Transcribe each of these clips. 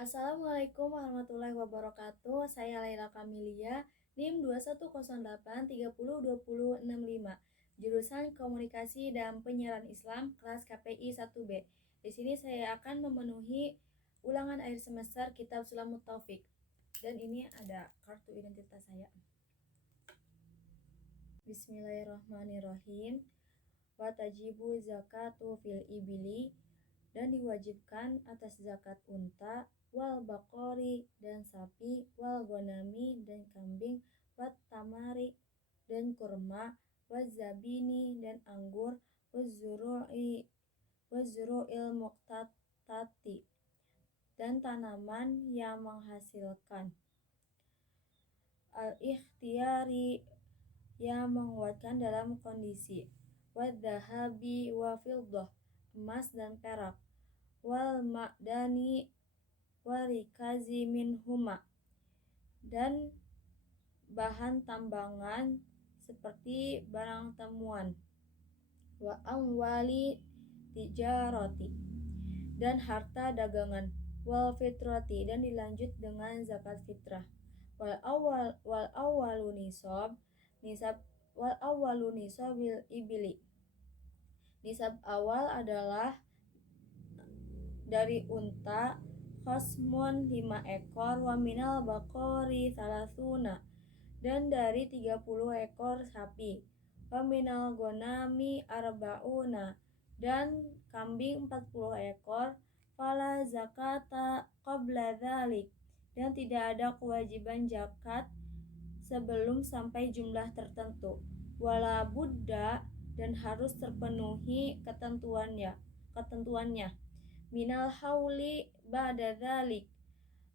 Assalamualaikum warahmatullahi wabarakatuh. Saya Laila Kamilia, NIM 2108302065, jurusan Komunikasi dan Penyiaran Islam, kelas KPI 1B. Di sini saya akan memenuhi ulangan akhir semester Kitab Sulamut Taufik. Dan ini ada kartu identitas saya. Bismillahirrahmanirrahim. Watajibu zakatu fil ibili, dan diwajibkan atas zakat unta, wal bakori dan sapi, wal gonami dan kambing, wat tamari dan kurma, waz zabini dan anggur, wazzuru'il muqtatati dan tanaman yang menghasilkan, al-ikhtiyari yang menguatkan dalam kondisi, wadzahabi wa fiddah emas dan perak, wal ma'dani warikazi minhuma dan bahan tambangan seperti barang temuan, wa amwali tijarati dan harta dagangan, wal fitrati dan dilanjut dengan zakat fitrah, wal awwalu nisab bil ibili. Nisab awal adalah dari unta khosmun 5 ekor, wa minal bakori salasuna dan dari 30 ekor sapi, wa minal gonami arbauna dan kambing 40 ekor, fala zakata qabla dzalik dan tidak ada kewajiban zakat sebelum sampai jumlah tertentu, wala budda dan harus terpenuhi ketentuannya, minal hauli ba'da dzalik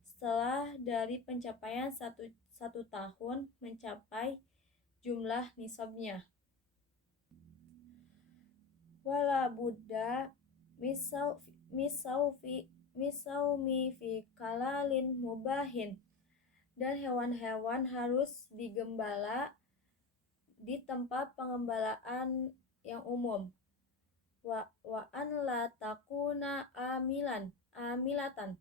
setelah dari pencapaian satu tahun mencapai jumlah nisabnya, wala budda misaumi fi kalalin mubahin dan hewan-hewan harus digembala di tempat pengembalaan yang umum, wa an la takuna amilatan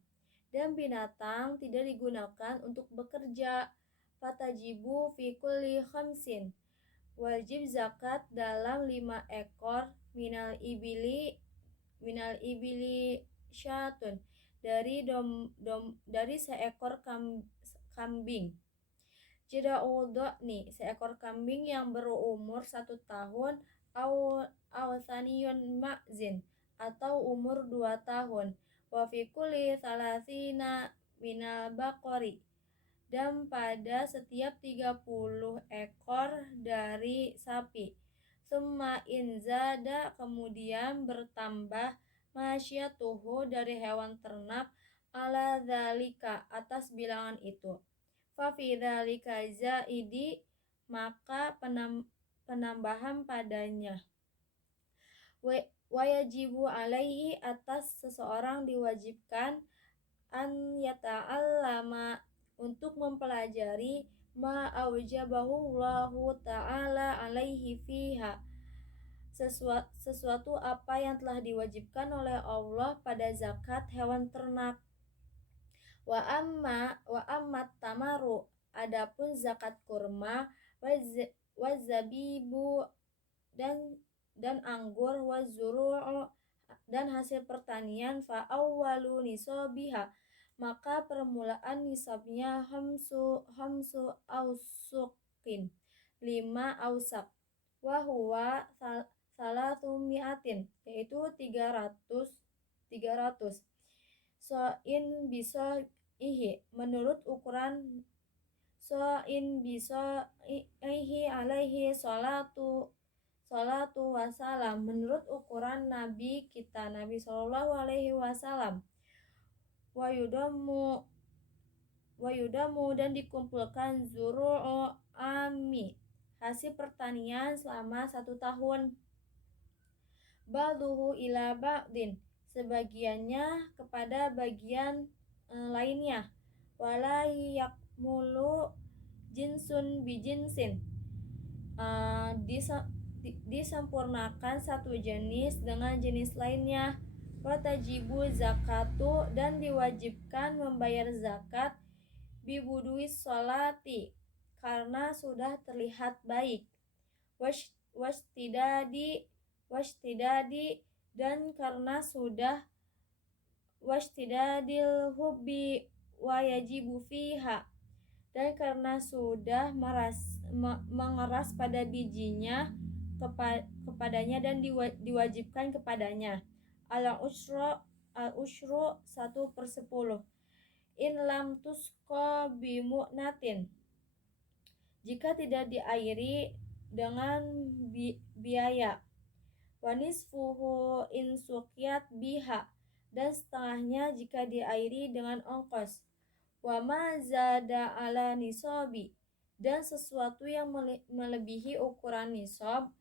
dan binatang tidak digunakan untuk bekerja, fatajibu fi kulli khamsin wajib zakat dalam 5 ekor, minal ibili syatun dari seekor kambing, jeda'ul do'ni seekor kambing yang berumur 1 tahun, aw saniyun ma'zin atau umur 2 tahun, wa fi kulli salasina minal bakori dan pada setiap 30 ekor dari sapi, summa inzada kemudian bertambah, masyatuhu dari hewan ternak, ala dzalika atas bilangan itu, fa fi dzalika zaidi maka penambahan padanya, wayajibu alaihi atas seseorang diwajibkan, an yata'allama untuk mempelajari, ma aujabahu Allahu ta'ala alaihi fiha sesuatu apa yang telah diwajibkan oleh Allah pada zakat hewan ternak, wa ammat tamaru adapun zakat kurma, wazabibu dan anggur, wazzuru'u dan hasil pertanian, fa awwalu nisabiha maka permulaan nisabnya hamsu ausuqin 5 ausak, wa huwa salatu mi'atin yaitu 300 so'in bisa menurut ukuran so'in bisa alaihi salatu wassalam menurut ukuran Nabi kita Nabi Shallallahu Alaihi Wasallam, wayudamu dan dikumpulkan zuru'u ami hasil pertanian selama 1 tahun, ba'duhu ila ba'din sebagiannya kepada bagian lainnya, wala yakmulu jinsun bijinsin disempurnakan satu jenis dengan jenis lainnya, Watajibu zakatu dan diwajibkan membayar zakat bibuduis sholati karena sudah terlihat baik. Washtidadi dan karena sudah washtidadil hubbi wayajibu fiha dan karena sudah mengeras pada bijinya kepadanya dan diwajibkan kepadanya. Al-ushru 1/10. In lam tusqa bimu'natin, jika tidak diairi dengan biaya. Wanisfuhu in suqiyat biha, dan setengahnya jika diairi dengan ongkos. Wa ma zada ala nisabi, dan sesuatu yang melebihi ukuran nisab.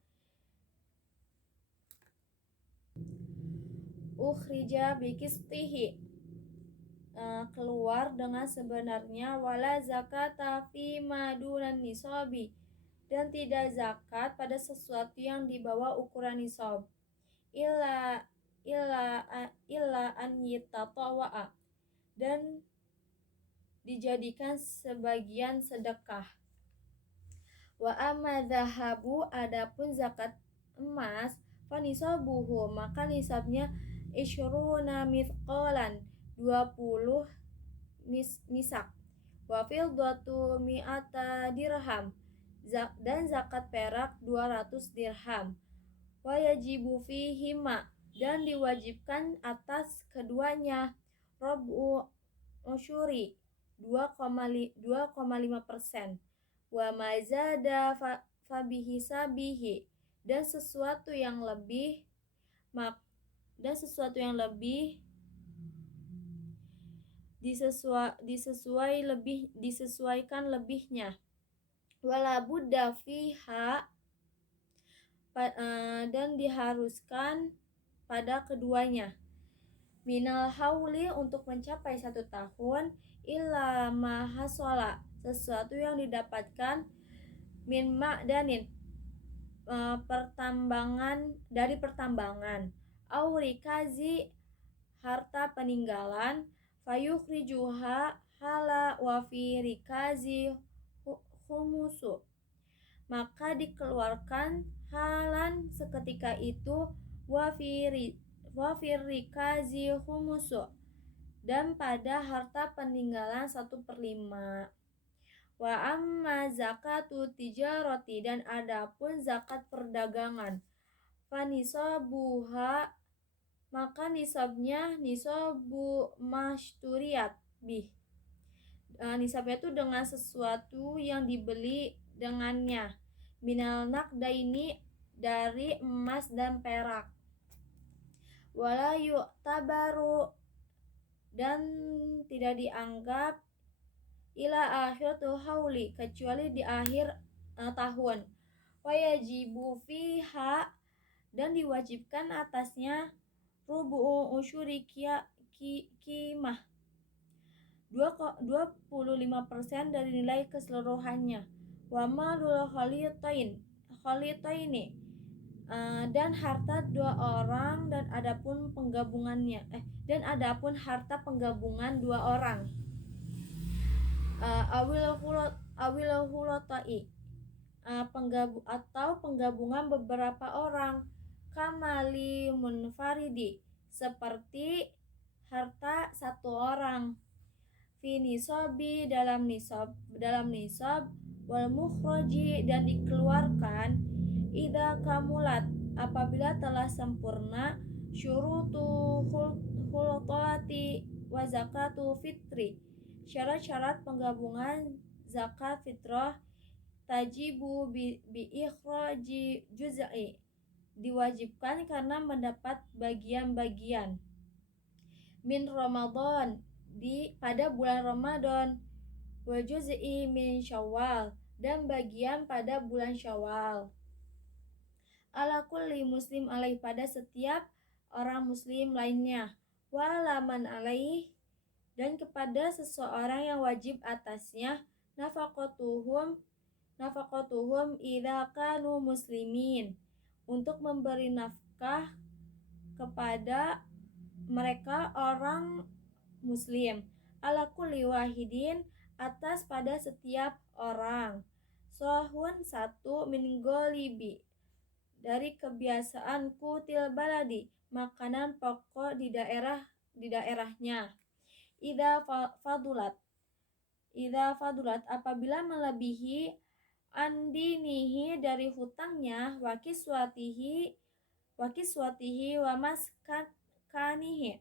Ukhrija biqistihi, keluar dengan sebenarnya. Wala zakata fi madunan nisabi, dan tidak zakat pada sesuatu yang di bawah ukuran nisab. Illa an yatatawa'a, dan dijadikan sebagian sedekah. Wa amma zahabu, adapun zakat emas, fanisabuhu, maka nisabnya isyruna mithqalan, 20 misak. Wa fiddatu mi'ata dirham, dan zakat perak 200 dirham. Wa yajibu fihima, dan diwajibkan atas keduanya rabu usyuri, 2,5%. Wa mazada fabihisabihi, dan sesuatu yang lebih disesuaikan lebihnya. Wala budda fiha, dan diharuskan pada keduanya. Minal hauli, untuk mencapai 1 tahun. Illa ma hasola, sesuatu yang didapatkan. Min ma'danin, dari pertambangan. Aurikazi, harta peninggalan. Fayukhrijuha hala wafirikazi humusu, maka dikeluarkan halan seketika itu. Wafirikazi humusu, dan pada harta peninggalan 1/5. Wa amma zakatu tijarati, dan adapun zakat perdagangan. Fanisabuha, maka nisabnya nisabu mashturiat bih, nisabnya itu dengan sesuatu yang dibeli dengannya. Minal naqdaini, dari emas dan perak. Wala yu'tabaru, dan tidak dianggap ila akhiratul hauli, kecuali di akhir tahun. Wa yajibu fiha, dan diwajibkan atasnya rubu'u usyuri kimah, 25% dari nilai keseluruhannya. Wa malul khalitaini, dan harta 2 orang, dan adapun harta penggabungan 2 orang. Awil hulatai, atau penggabungan beberapa orang. Kamali munfaridi, seperti harta 1 orang. Fi nisabi, dalam nisab. Wal mukhraji, dan dikeluarkan. Idza kamulat, apabila telah sempurna. Syurutu khulqati wa zakatu fitri, syarat-syarat penggabungan zakat fitrah. Tajibu bi ikhraji juz'i, diwajibkan karena mendapat bagian-bagian. Min Ramadan, pada bulan Ramadan. Wa juz'i min Syawal, dan bagian pada bulan Syawal. Ala kulli muslim alaih, pada setiap orang muslim lainnya. Wa laman alaih, dan kepada seseorang yang wajib atasnya. Nafaqatuhum idza kanu muslimin, untuk memberi nafkah kepada mereka orang muslim, ala kulli wahidin, atas pada setiap orang, sohun satu min golibi, dari kebiasaan kutil baladi, makanan pokok di daerahnya. Ida fadulat apabila melebihi andinihi dari hutangnya, wakiswatihi wa maskanihi,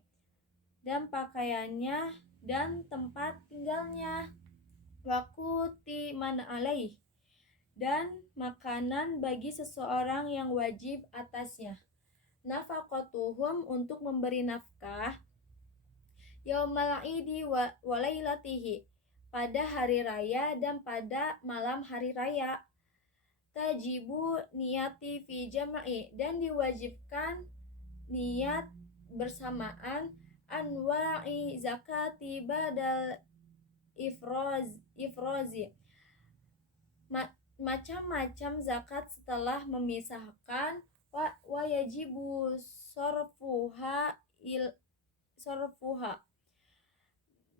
dan pakaiannya dan tempat tinggalnya, wakuti man alaih, dan makanan bagi seseorang yang wajib atasnya, nafaqatuhum, untuk memberi nafkah, yaumal idi walailatihi, pada hari raya dan pada malam hari raya, tajibu niyati fi jama'i, dan diwajibkan niat bersamaan, anwa'i zakati badal ifrozi, macam-macam zakat setelah memisahkan, wa yajibu sorfuha,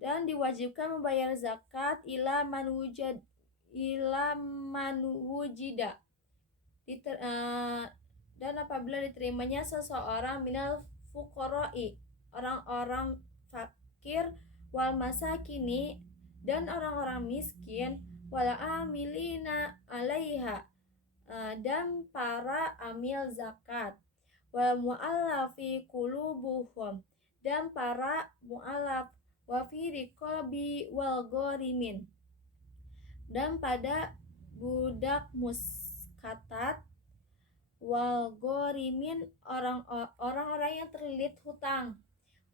dan diwajibkan membayar zakat ila man wujida, dan apabila diterimanya seseorang, minal fuqara'i, orang-orang fakir, wal masakini, dan orang-orang miskin, wal amilina alaiha, dan para amil zakat, wal mu'allafi qulubuhum, dan para mu'allaf, wa fi riqabi wal ghorimin, dan pada budak muskatat, wal ghorimin, orang-orang yang terlilit hutang,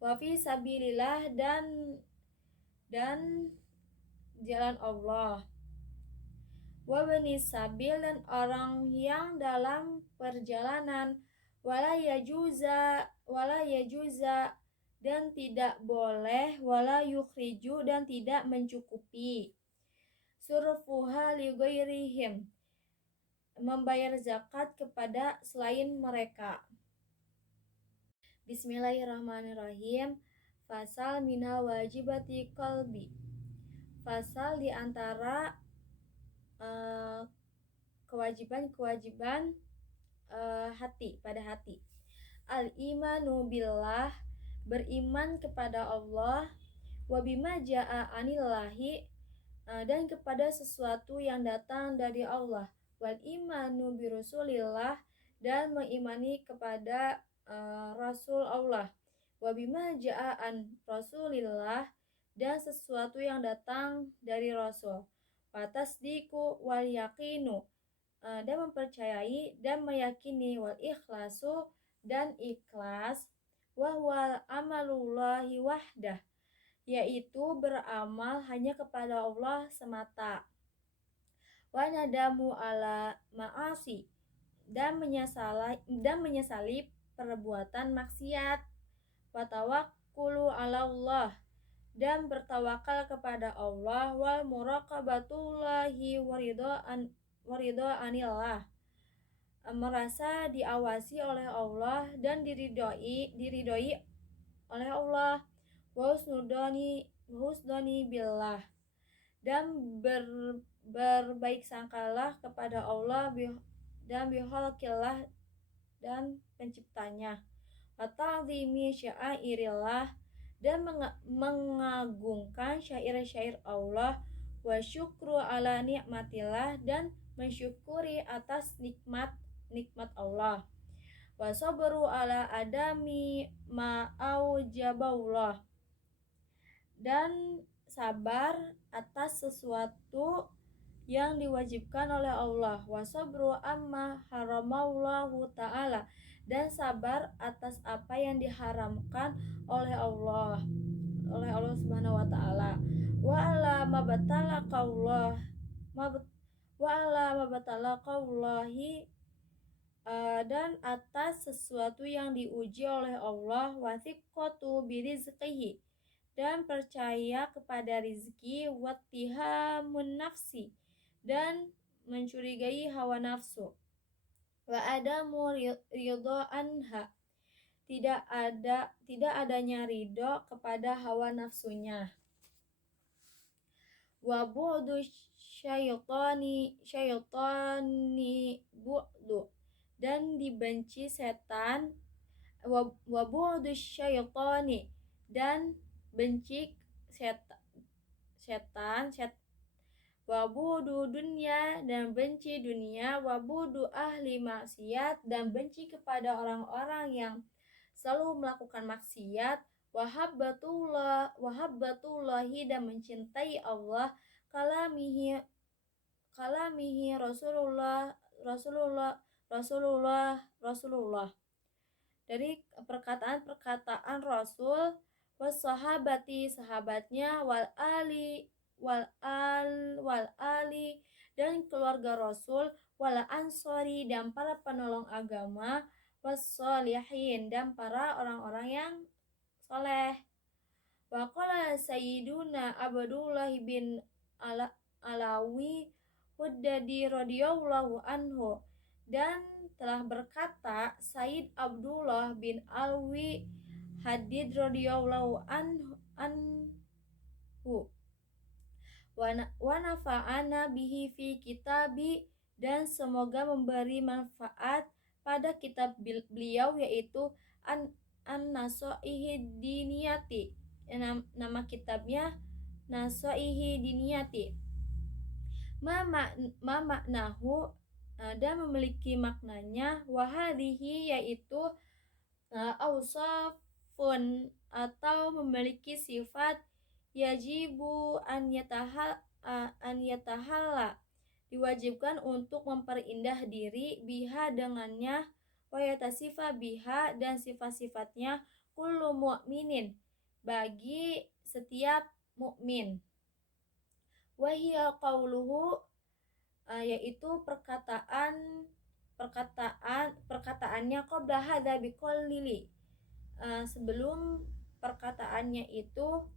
wa fi sabilillah, dan jalan Allah, wa bani sabil, dan orang yang dalam perjalanan, wala yajuza, dan tidak boleh, wala yukhriju, dan tidak mencukupi, surfuha li ghairihim, membayar zakat kepada selain mereka. Bismillahirrahmanirrahim. Fasal minal wajibati qalbi, fasal diantara kewajiban hati, pada hati. Al-imanu billah, beriman kepada Allah, wabima ja'a anillahi, dan kepada sesuatu yang datang dari Allah, wal imanu birusulillah, dan mengimani kepada Rasul Allah, wabima ja'a an rasulillah, dan sesuatu yang datang dari Rasul, watasdiku wal yakinu, dan mempercayai dan meyakini, wal ikhlasu, dan ikhlas, wahwal amalullahi wahdah, yaitu beramal hanya kepada Allah semata, wa nadamu ala ma'asi, dan menyesali perbuatan maksiat, wa tawakkulu ala Allah, dan bertawakal kepada Allah, wal muraqabatullahi waridho'anillah, merasa diawasi oleh Allah dan diridhoi oleh Allah, wa husnudoni billah, dan berbaik sangkalah kepada Allah, dan bihalqillah, dan penciptanya, wa ta'zimi sya'airillah, dan mengagungkan syair-syair Allah, wa syukru ala nikmatillah, dan mensyukuri atas nikmat Allah, wa sabru ala adami ma'aujaballah, dan sabar atas sesuatu yang diwajibkan oleh Allah, wa sabru amma haramallahu ta'ala, dan sabar atas apa yang diharamkan oleh Allah Subhanahu wa ta'ala, wa ala mabatalaqallahi, dan atas sesuatu yang diuji oleh Allah, wa thiqatu birizqihi, dan percaya kepada rizki, wattihamun nafsi, dan mencurigai hawa nafsu, wa adamu ridho anha, tidak adanya ridho kepada hawa nafsunya. Wa bu'du syaitani bu'du, dan dibenci setan. Wa bu'du syaitani, dan benci setan. Wa bu'du dunya, dan benci dunia. Wa bu'du ahli maksiat, dan benci kepada orang-orang yang selalu melakukan maksiat. Wahabbatullahi, dan mencintai Allah. Kalamihi Rasulullah, dari perkataan Rasul. Wassahabati, sahabatnya. Wal ali, dan keluarga Rasul. Wal ansori, dan para penolong agama. Wassolihin, dan para orang-orang yang soleh. Wa qala Sayyiduna Abdullah bin Alawi Huddadi radhiyallahu anhu, dan telah berkata Sayyid Abdullah bin Alwi Hadid radhiyallahu anhu, wa nafa'ana bihi fi kitabi, dan semoga memberi manfaat pada kitab beliau, yaitu An-Nasaihi Diniyati. Nama kitabnya Nasaihi Diniyati. Ma maknahu, dan memiliki maknanya. Wahadihi, yaitu ausafun, atau memiliki sifat. Yajibu an yatahalla, diwajibkan untuk memperindah diri. Biha, dengannya. Wayatasifa biha, dan sifat-sifatnya. Kullu mu'minin, bagi setiap mukmin. Wahia qauluhu, yaitu perkataannya qabla hadza biqaulili, sebelum perkataannya itu.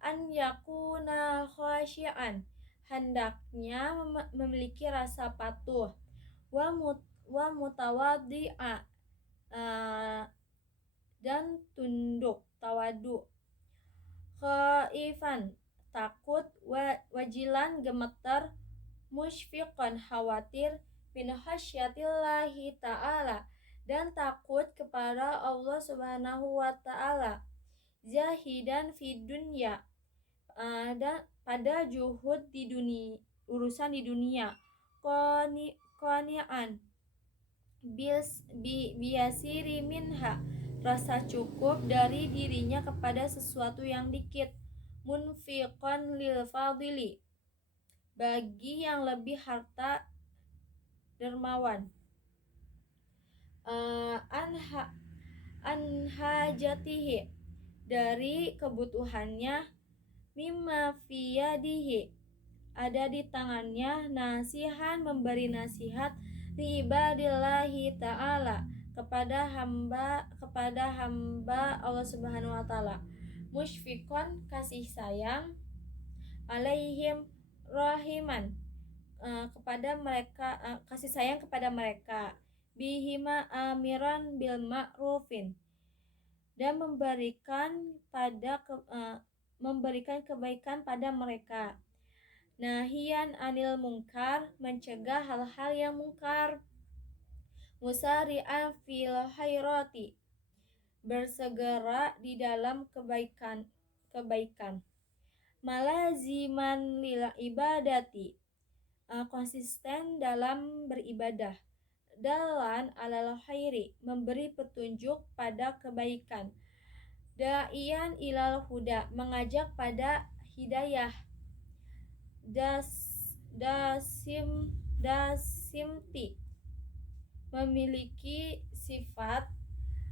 An yakuna khasyian, hendaknya memiliki rasa patuh. Wa mutawaddi'a, dan tunduk, tawadu. Khaifan, takut. Wajilan, gemetar. Musyfiqan, khawatir. Min khasyatillahi ta'ala, dan takut kepada Allah subhanahu wa ta'ala. Zahidan fi dunya, dan pada juhud di dunia, urusan di dunia. Qani'an biyasiri minha, rasa cukup dari dirinya kepada sesuatu yang dikit. Munfiqan lil fadili, bagi yang lebih harta, dermawan. Anhajatihi, dari kebutuhannya. Mimma fiyadihi, ada di tangannya. Nasihan, memberi nasihat. Li ibadillahi ta'ala, kepada hamba Allah subhanahu wa ta'ala. Musyfiqan, kasih sayang. Alaihim rahiman, kepada mereka, kasih sayang kepada mereka. Bihima amiran bil ma'rufin, dan memberikan kebaikan pada mereka. Nahian anil mungkar, mencegah hal-hal yang mungkar. Musari'an fil khairati, bersegera di dalam kebaikan. Malaziman lil ibadati, konsisten dalam beribadah. Dalan alal khairi, memberi petunjuk pada kebaikan. Da'iyan ilal huda, mengajak pada hidayah. Dasimti, memiliki sifat.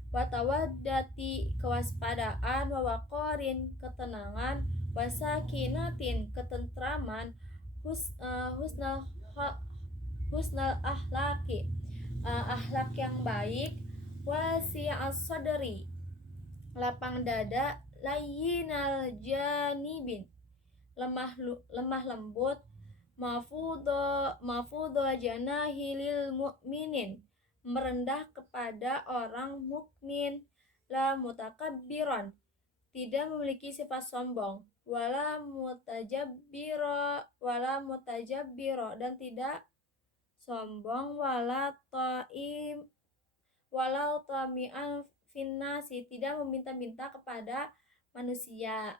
Watawaddati, kewaspadaan. Wawaqarin, ketenangan. Wasakinatin, ketentraman. Husnal ahlaki, akhlak yang baik. Wasi'as sadri, lapang dada. Layyinal janibin, lemah lembut. Mafudho janahi lil mu'minin, merendah kepada orang mukmin. la mutakabbiron, tidak memiliki sifat sombong, wala mutajabbiro dan tidak sombong, walau tami'an finnasi, tidak meminta-minta kepada manusia,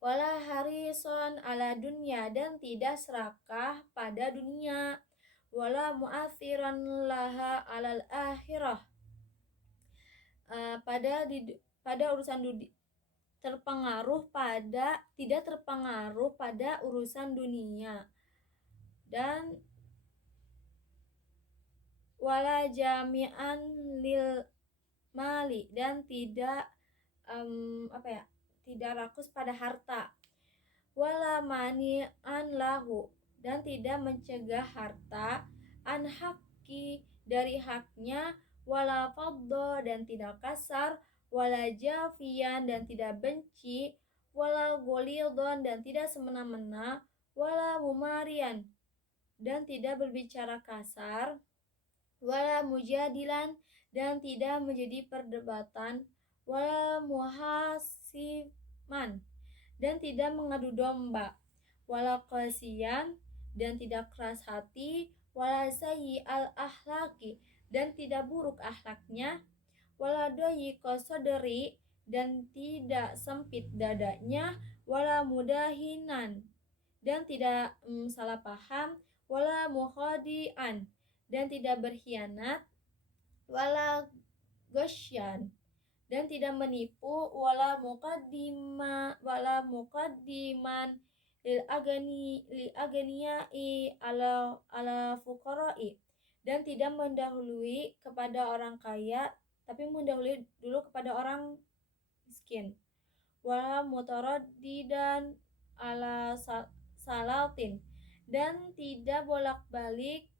wala harison ala dunia, dan tidak serakah pada dunia, wala mu'athiran laha alal akhirah, pada urusan tidak terpengaruh pada urusan dunia, dan wala jami'an lil mali, dan tidak tidak rakus pada harta, wala mani'an lahu, dan tidak mencegah harta, an haqqi, dari haknya, wala faddo, dan tidak kasar, wala jafian, dan tidak benci, wala golidon, dan tidak semena-mena, wala mumarian, dan tidak berbicara kasar, wala mujadilan, dan tidak menjadi perdebatan, wala muhasiman, dan tidak mengadu domba, wala qasiyan, dan tidak keras hati, wala sayyi al akhlaki, dan tidak buruk akhlaknya, wala doyiqo sodri, dan tidak sempit dadanya, wala mudahinan, dan tidak salah paham, wala mukhadi'an, dan tidak berkhianat, wala gosyan, dan tidak menipu, wala muqaddiman lil aganiyai ala fuqara'i, dan tidak mendahului kepada orang kaya tapi mendahului dulu kepada orang miskin, wala mutaraddidan ala salatin, dan tidak bolak-balik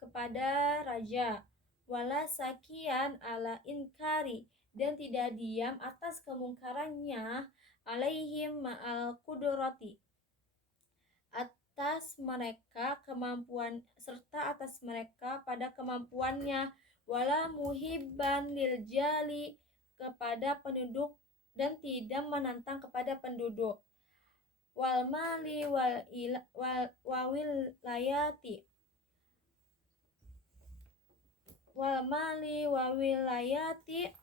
kepada raja, wala sakian ala inkari, dan tidak diam atas kemungkarannya, alaihim ma'al kudrati, atas mereka kemampuan serta atas mereka pada kemampuannya, wala muhibban lil jali, kepada penduduk, dan tidak menantang kepada penduduk, wal mali wa wilayati,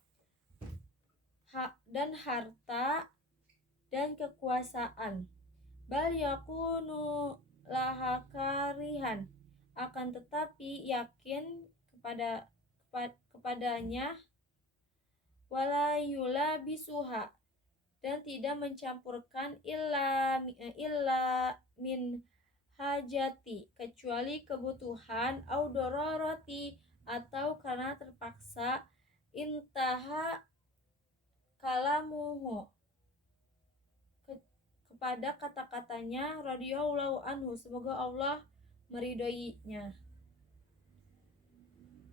dan harta dan kekuasaan, bal yakunu laha karihan, akan tetapi yakin kepadanya, wala yulabisuha, dan tidak mencampurkan illa min hajati, kecuali kebutuhan, au dororoti, atau karena terpaksa, intaha kalamuhu, kepada kata-katanya, radhiyallahu anhu, semoga Allah meridhoinya.